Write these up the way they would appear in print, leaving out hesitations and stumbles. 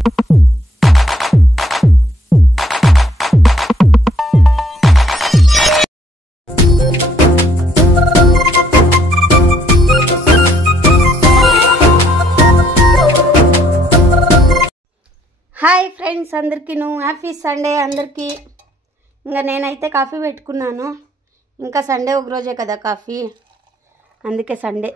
Hi friends, అందరికీ happy Sunday అందరికీ. ఇంకా నేనైతే కాఫీ పెట్టుకున్నాను. ఇంకా సండే ఒక రోజే కదా కాఫీ, అందుకే సండే.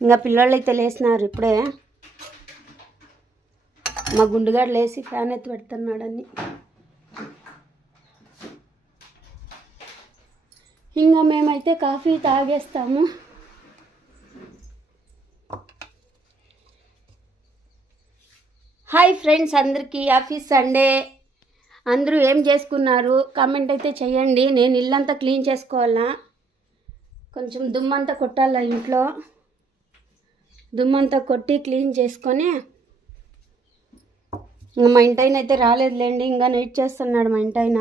ఇంకా పిల్లలు అయితే లేచినారు ఇప్పుడే. మా గుండుగాడు లేచి ఫ్యాన్ ఎత్తి పెడుతున్నాడని. ఇంకా మేమైతే కాఫీ తాగేస్తాము. హాయ్ ఫ్రెండ్స్, అందరికీ హ్యాపీ సండే. అందరూ ఏం చేసుకున్నారు కామెంట్ అయితే చేయండి. నేను ఇల్లంతా క్లీన్ చేసుకోవాలా, కొంచెం దుమ్మంతా కొట్టాలా. ఇంట్లో దుమ్మంతా కొట్టి క్లీన్ చేసుకొని, ఇంకా మా ఇంటాయన అయితే రాలేదులేండి, ఇంకా నీట్ చేస్తున్నాడు మా ఇంటాయన.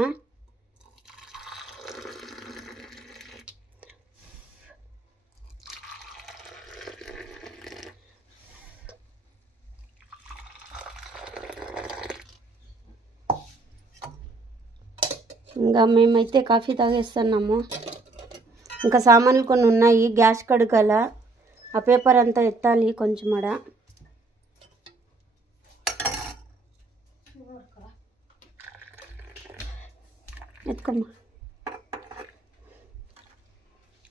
ఇంకా మేమైతే కాఫీ తాగేస్తున్నాము. ఇంకా సామాన్లు కొన్ని ఉన్నాయి, గ్యాస్ కడగాల, ఆ పేపర్ అంతా ఎత్తాలి కొంచెం అడ. ఎత్తుకోమ్మా.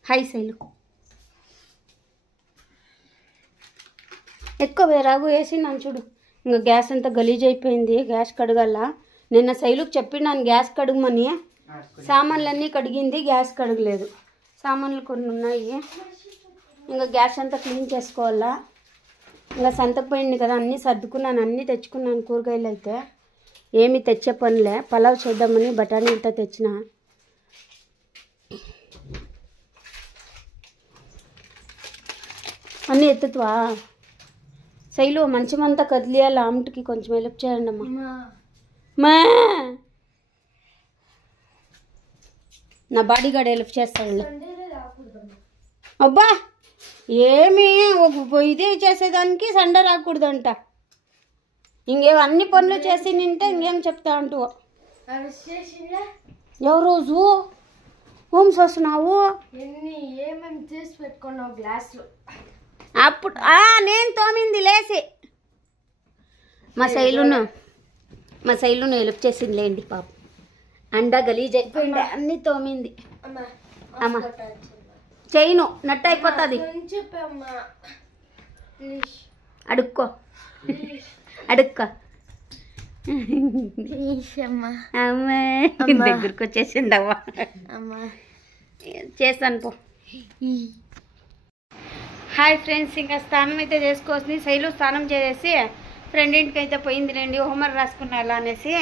హాయ్ శైలు, ఎక్కువ రాగు వేసినాను చూడు. ఇంకా గ్యాస్ అంతా గలీజ్ అయిపోయింది, గ్యాస్ కడగాల. నిన్న శైలుకి చెప్పినాను గ్యాస్ కడగమని, సామాన్లన్నీ కడిగింది, గ్యాస్ కడగలేదు. సామాన్లు కొన్ని ఉన్నాయి, ఇంకా గ్యాస్ అంతా క్లీన్ చేసుకోవాలా. ఇంకా సంతకు పోయింది కదా, అన్నీ సర్దుకున్నాను, అన్నీ తెచ్చుకున్నాను. కూరగాయలు అయితే ఏమీ తెచ్చే పనిలే, పలావ్ చేద్దామని బఠానీ అంతా తెచ్చిన. అన్నీ ఎత్తుతువా శైలు? మంచమంతా కదిలియాలి, ఆమెకి కొంచెం హెల్ప్ చేయండి అమ్మా. మా నా బాడీ గార్డ్ హెల్ప్ చేస్తాడు. అబ్బా, ఏమి ఇది చేసేదానికి సండే రాకూడదంట. ఇంకేం అన్ని పనులు చేసి నింటే ఇంకేం చెప్తా అంటూ. ఎవరు రోజు హోమ్ చేస్తున్నావు? ఏమేమి చేసి పెట్టుకున్నావు గ్లాసులు? అప్పుడు నేను తోమింది లేసి. మా శైలును హెల్ప్ చేసింది లేండి పాప. అండా గలీజ్ అయిపోయింది, అన్నీ తోమింది. అమ్మా చేయను, నట్టు అయిపోతుంది. అడుక్కో అడుక్కో. అమ్మా దగ్గరకు వచ్చేసిందవ్వా. చేస్తాను పో. హాయ్ ఫ్రెండ్స్, ఇంకా స్నానం అయితే చేసుకోవచ్చు. శైలు స్నానం చేసేసి ఫ్రెండ్ ఇంటికి అయితే పోయింది రండి, హోంవర్క్ రాసుకున్నా అనేసి.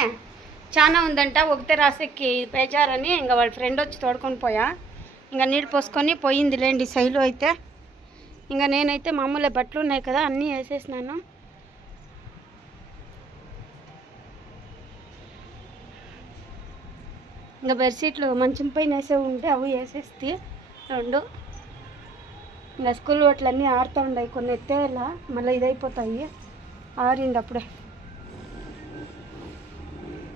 చాలా ఉందంట, ఒకటే రాసేకి పేచారని ఇంకా వాళ్ళ ఫ్రెండ్ వచ్చి తోడుకొని పోయా. ఇంకా నీళ్ళు పోసుకొని పోయింది లేండి శైలు అయితే. ఇంకా నేనైతే మామూలు బట్టలు ఉన్నాయి కదా, అన్నీ వేసేసినాను. ఇంకా బెడ్షీట్లు మంచం పైన వేసే ఉంటే అవి వేసేస్తే రెండు. ఇంకా స్కూల్ బట్టలు అన్నీ ఆడుతూ ఉన్నాయి, కొన్ని ఎత్తేలా మళ్ళీ ఇదైపోతాయి. ఆరింది అప్పుడే.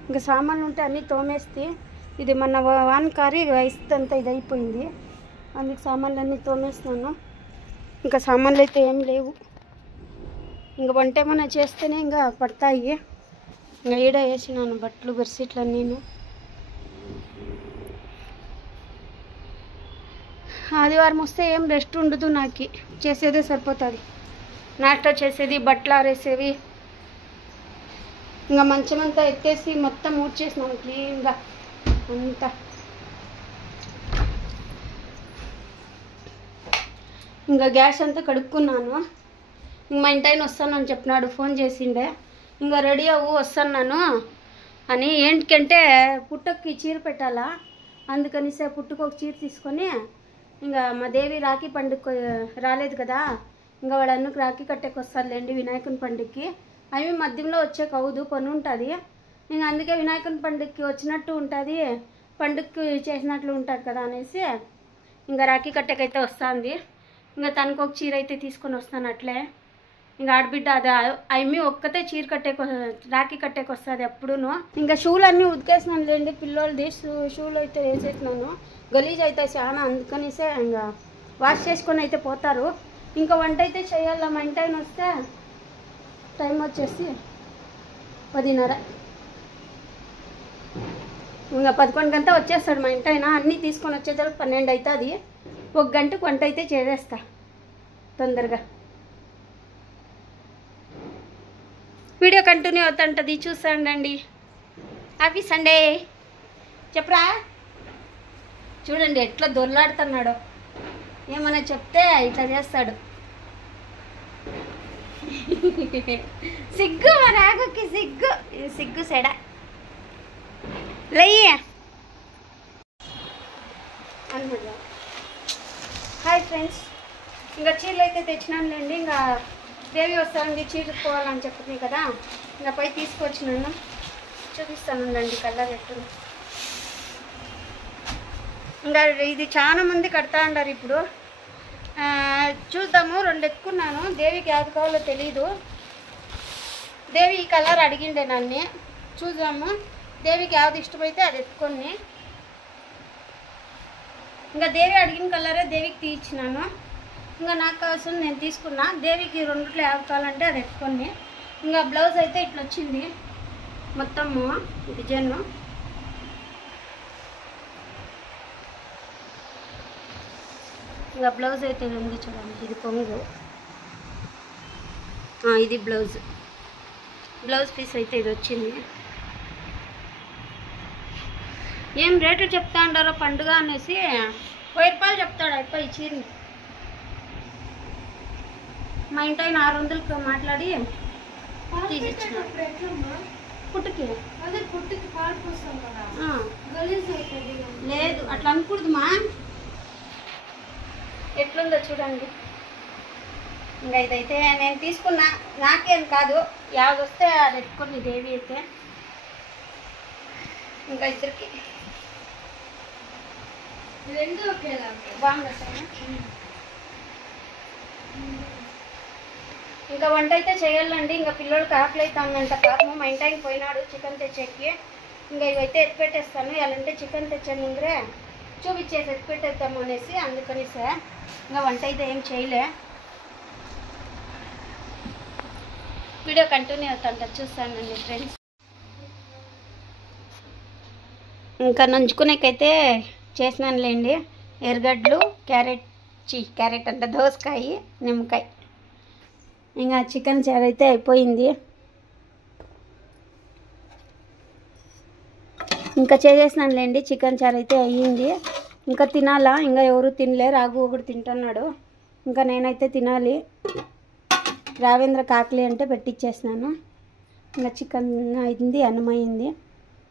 ఇంకా సామాన్లు ఉంటే అన్నీ తోమేస్తే, ఇది మన వానకారి ఇస్తంతా ఇది అయిపోయింది, అందుకు సామాన్లు అన్నీ తోమేస్తున్నాను. ఇంకా సామాన్లు అయితే ఏం లేవు. ఇంకా వంట ఏమైనా చేస్తేనే ఇంకా పడతాయి. ఇంకా ఈడ వేసినాను బట్టలు బెడ్షీట్లు అన్నీను. ఆదివారం వస్తే ఏం రెస్ట్ ఉండదు, నాకు చేసేదే సరిపోతుంది. నాస్టా చేసేది, బట్టలు ఆరేసేవి. ఇంకా మంచం అంతా ఎత్తేసి మొత్తం ఊడ్చేసినాను క్లీన్గా అంతా. ఇంకా గ్యాస్ అంతా కడుక్కున్నాను. ఇంక మా ఇంటాయన వస్తానని చెప్పినాడు, ఫోన్ చేసిండే. ఇంకా రెడీ అవ్వు వస్తున్నాను అని. ఏంటికంటే పుట్టకి చీర పెట్టాలా, అందుకనిసే పుట్టుకు ఒక చీర తీసుకొని, ఇంకా మా దేవి రాఖీ పండుగ రాలేదు కదా, ఇంకా వాళ్ళ అన్నకు రాఖీ కట్టేకి వస్తారులేండి వినాయకుని పండుగకి. అవి మధ్యలో వచ్చే కవుదు పని ఉంటుంది. ఇంకా అందుకే వినాయకుని పండుగకి వచ్చినట్టు ఉంటుంది, పండుగకి చేసినట్లు ఉంటుంది కదా అనేసి ఇంకా రాఖీ కట్టెకైతే వస్తుంది. ఇంకా తనకు ఒక చీర అయితే తీసుకొని వస్తాను అట్లే. ఇంకా ఆడబిడ్డ అది అమ్మి ఒక్కతే చీర కట్టేకి రాఖీ కట్టేకి వస్తుంది ఎప్పుడును. ఇంకా షూలు అన్నీ ఉతికేసినాను లేండి, పిల్లోళ్ళది షూలు అయితే వేసేసినాను. గలీజ్ అయితే చాలా, అందుకనిసే ఇంకా వాష్ చేసుకొని అయితే పోతారు. ఇంకా వంట అయితే చేయాలి. మా ఇంటి ఆయన వస్తే టైం వచ్చేసి 10:30, ఇంకా 11 గంట వచ్చేస్తాడు మా ఇంటి ఆయన. అన్నీ తీసుకొని వచ్చేసరికి 12 అవుతుంది. 1 గంటకు వంట అయితే చేసేస్తా తొందరగా. వీడియో కంటిన్యూ అవుతుంటుంది, చూసాండి. హ్యాపీ సండే చెప్పరా. చూడండి ఎట్లా దొర్లాడుతున్నాడు, ఏమన్నా చెప్తే ఇట్లా చేస్తాడు. సిగ్గు మా రాగుకి, సిగ్గు సిగ్గు సెడ లయ్య అన్నమాట. హాయ్ ఫ్రెండ్స్, ఇంకా చీరలు అయితే తెచ్చినానులేండి. ఇంకా దేవి వస్తానండి, చీరకు పోవాలని చెప్తుంది కదా, ఇంకా పై తీసుకొచ్చినాను. చూపిస్తానుండండి కలర్ ఎట్టు. ఇంకా ఇది చాలా మంది కడతా ఉంటారు ఇప్పుడు. చూద్దాము, 2 ఎత్తుకున్నాను. దేవికి ఏది కావాలో తెలీదు. దేవి ఈ కలర్ అడిగిండే నన్ను. చూద్దాము, దేవికి ఏది ఇష్టమైతే అది ఎత్తుకొని. ఇంకా దేవి అడిగిన కలరే దేవికి తీయించినాను. ఇంకా నాకు కావాల్సింది నేను తీసుకున్నా. దేవికి 2 ఏది కావాలంటే అది ఎత్తుకొని. ఇంకా బ్లౌజ్ అయితే ఇట్లా వచ్చింది మొత్తము డిజైన్. ఇంకా బ్లౌజ్ అయితే ఉంది చూడండి, ఇది కొంగు, ఇది బ్లౌజ్ పీస్ అయితే ఇది వచ్చింది. ఏం రేటు చెప్తా అంటారో పండుగ అనేసి 1000 రూపాయలు చెప్తాడు అయిపోయి ఈ చీరని. మా ఇంటి ఆయన 600కి మాట్లాడి తీసిచ్చిన. పుట్టుకి లేదు అట్లా అనకూడదుమా. ఎట్లుందో చూడండి. ఇంకా ఇదైతే నేను తీసుకున్నా, నాకేం కాదు, యావది వస్తే అది ఎత్తుకొని దేవి అయితే. ఇంకా ఇద్దరికి 2 ఒకేలా బాగుంది సార్. ఇంకా వంట అయితే చేయాలండి. ఇంకా పిల్లలకి ఆకలి అవుతుందంట పాపము. మా ఇంటి ఆయన పోయినాడు చికెన్ తెచ్చేకి. ఇంకా ఇవైతే ఎత్తి పెట్టేస్తాను. ఎలాంటే చికెన్ తెచ్చే ముందరే చూపించేసి ఎత్తి పెట్టేద్దాము అనేసి, అందుకని సార్ ఇంకా వంట అయితే ఏం చేయలే. వీడియో కంటిన్యూ అవుతుంట, చూస్తానండి ఫ్రెండ్స్. ఇంకా నంచుకునేకైతే చేసినానులేండి. ఎర్రగడ్డలు, క్యారెట్ అంటే దోసకాయ, నిమ్మకాయ. ఇంకా చికెన్ చారు అయితే అయిపోయింది. ఇంకా చేసేసినానులేండి, చికెన్ చారు అయితే అయ్యింది. ఇంకా తినాలా, ఇంకా ఎవరు తినలే. రాఘు ఒకటి తింటున్నాడు, ఇంకా నేనైతే తినాలి. రావేంద్ర కాకలి అంటే పెట్టిచ్చేసినాను. ఇంకా చికెన్ అయింది, అన్నం అయింది.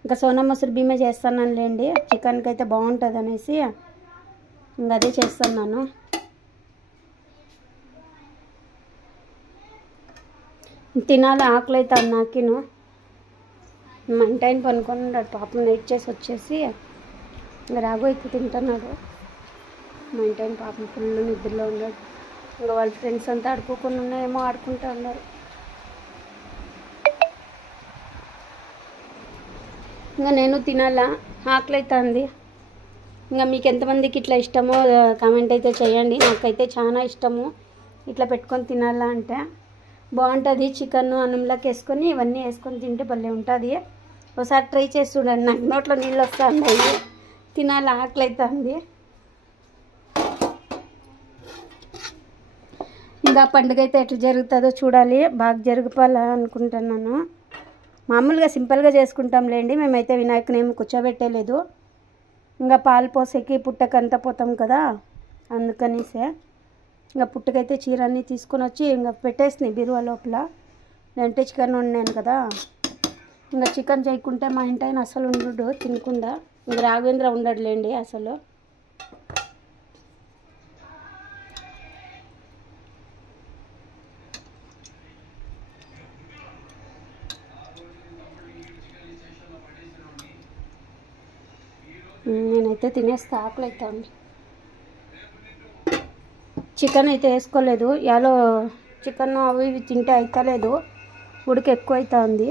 ఇంకా సోనా మసూరి బియ్యమే చేస్తున్నానులేండి, చికెన్కి అయితే బాగుంటుంది అనేసి ఇంకా అదే చేస్తున్నాను. తినాలి, ఆకలి అవుతుంది నాకిను. మా ఇంటి ఆయన పనుకున్నాడు పాపం, నైట్ చేసి వచ్చేసి. ఇంకా రాఘు అయితే తింటున్నాడు. మా ఇంటి ఆయన పాపం ఫుల్ నిద్రలో ఉన్నాడు. ఇంకా వాళ్ళ ఫ్రెండ్స్ అంతా ఆడుకోకుండా ఉన్నాయేమో, ఆడుకుంటూ ఉన్నారు. ఇంకా నేను తినాలా, ఆకలి అవుతుంది. ఇంకా మీకు ఎంతమందికి ఇట్లా ఇష్టమో కామెంట్ అయితే చేయండి. నాకైతే చాలా ఇష్టము ఇట్లా పెట్టుకొని తినాలా అంటే. బాగుంటుంది. చికెన్ అన్నంలోకి వేసుకొని ఇవన్నీ వేసుకొని తింటే భలే ఉంటుంది. ఒకసారి ట్రై చేసి చూడండి. నాకు నోట్లో నీళ్ళు వస్తూ ఉన్నాయి, తినాలి, ఆకలి అవుతుంది. ఇంకా పండుగ అయితే ఎట్లా జరుగుతుందో చూడాలి. బాగా జరగాల అనుకుంటున్నాను. మామూలుగా సింపుల్గా చేసుకుంటాంలేండి. మేమైతే వినాయకుని ఏమి కూర్చోబెట్టలేదు. ఇంకా పాలు పోసేకి పుట్టకంతా పోతాం కదా, అందుకనిసే. ఇంకా పుట్టకైతే చీర అన్నీ తీసుకొని వచ్చి ఇంకా పెట్టేసినాయి బీరువా లోపల. లేదంటే చికెన్ వండాను కదా, ఇంకా చికెన్ చేయకుంటే మా ఇంటి ఆయన అసలు ఉండడు తినకుండా. ఇంకా రాఘవేంద్ర ఉండడులేండి అసలు. నేనైతే తినేస్తా, ఆకలి అవుతుంది. చికెన్ అయితే వేసుకోలేదు, యాలో చికెన్ అవి ఇవి తింటే అయితలేదు, ఉడికి ఎక్కువ అవుతుంది.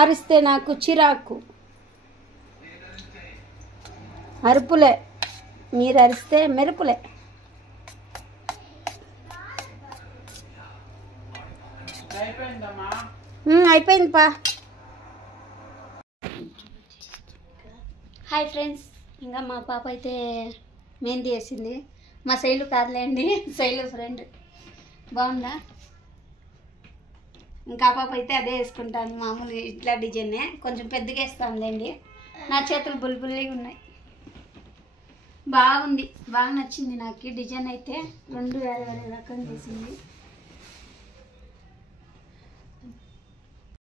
అరిస్తే నాకు చిరాకు, అరుపులే, మీరు అరిస్తే మెరుపులే. అయిపోయింది పా. హాయ్ ఫ్రెండ్స్, ఇంకా మా పాప అయితే మెహందీ వేసింది. మా శైలు కాదులేండి, శైలు ఫ్రెండ్. బాగుందా? ఇంకా పాప అయితే అదే వేసుకుంటాను, మామూలు ఇట్లా డిజైనే, కొంచెం పెద్దగా వేస్తానులేండి. నా చేతులు బుల్బుల్లిగా ఉన్నాయి. బాగుంది, బాగా నచ్చింది నాకు డిజైన్ అయితే. రెండు వేరే వేరే రకం చేసింది.